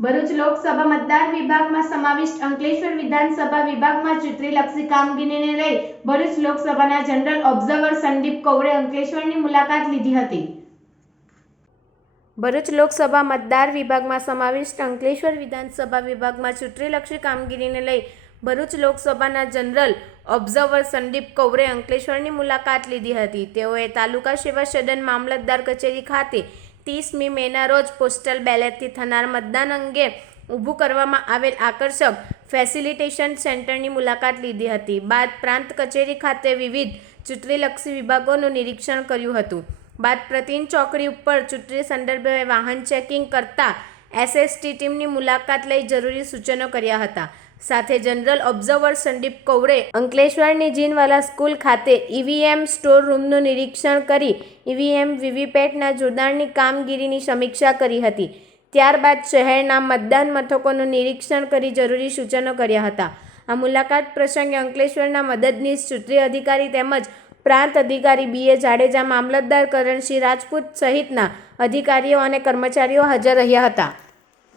ભરૂચ લોકસભા મતદાર વિભાગમાં સમાવિષ્ટ અંકલેશ્વર વિધાનસભા વિભાગમાં ચૂંટણીલક્ષી કામગીરીને લઈ ભરૂચ લોકસભાના જનરલ ઓબ્ઝર્વર સંદીપ કૌરે અંકલેશ્વરની મુલાકાત લીધી હતી. ભરૂચ લોકસભા મતદાર વિભાગમાં સમાવિષ્ટ અંકલેશ્વર વિધાનસભા વિભાગમાં ચૂંટણીલક્ષી કામગીરીને લઈ ભરૂચ લોકસભાના જનરલ ઓબ્ઝર્વર સંદીપ કૌરે અંકલેશ્વરની મુલાકાત લીધી હતી. તેઓએ તાલુકા સેવા સદન મામલતદાર કચેરી ખાતે ત્રીસમી મેના રોજ પોસ્ટલ બેલેટથી થનાર મતદાન અંગે ઊભું કરવામાં આવેલ આકર્ષક ફેસિલિટેશન સેન્ટરની મુલાકાત લીધી હતી. બાદ પ્રાંત કચેરી ખાતે વિવિધ ચૂંટણીલક્ષી વિભાગોનું નિરીક્ષણ કર્યું હતું. બાદ પ્રતિન ચોકડી ઉપર ચૂંટણી સંદર્ભે વાહન ચેકિંગ કરતા એસએસટી ટીમની મુલાકાત લઈ જરૂરી સૂચનો કર્યા હતા. સાથે જનરલ ઓબ્ઝર્વર સંદીપ કૌરે અંકલેશ્વરની જીનવાલા સ્કૂલ ખાતે ઈવીએમ સ્ટોર રૂમનું નિરીક્ષણ કરી ઈવીએમ વીવીપેટના જોડાણની કામગીરીની સમીક્ષા કરી હતી. ત્યારબાદ શહેરના મતદાન મથકોનું નિરીક્ષણ કરી જરૂરી સૂચનો કર્યા હતા. આ મુલાકાત પ્રસંગે અંકલેશ્વરના મદદનીશ ચૂંટણી અધિકારી તેમજ પ્રાંત અધિકારી બી. એ. જાડેજા, મામલતદાર કરણસિંહ રાજપૂત સહિતના અધિકારીઓ અને કર્મચારીઓ હાજર રહ્યા હતા.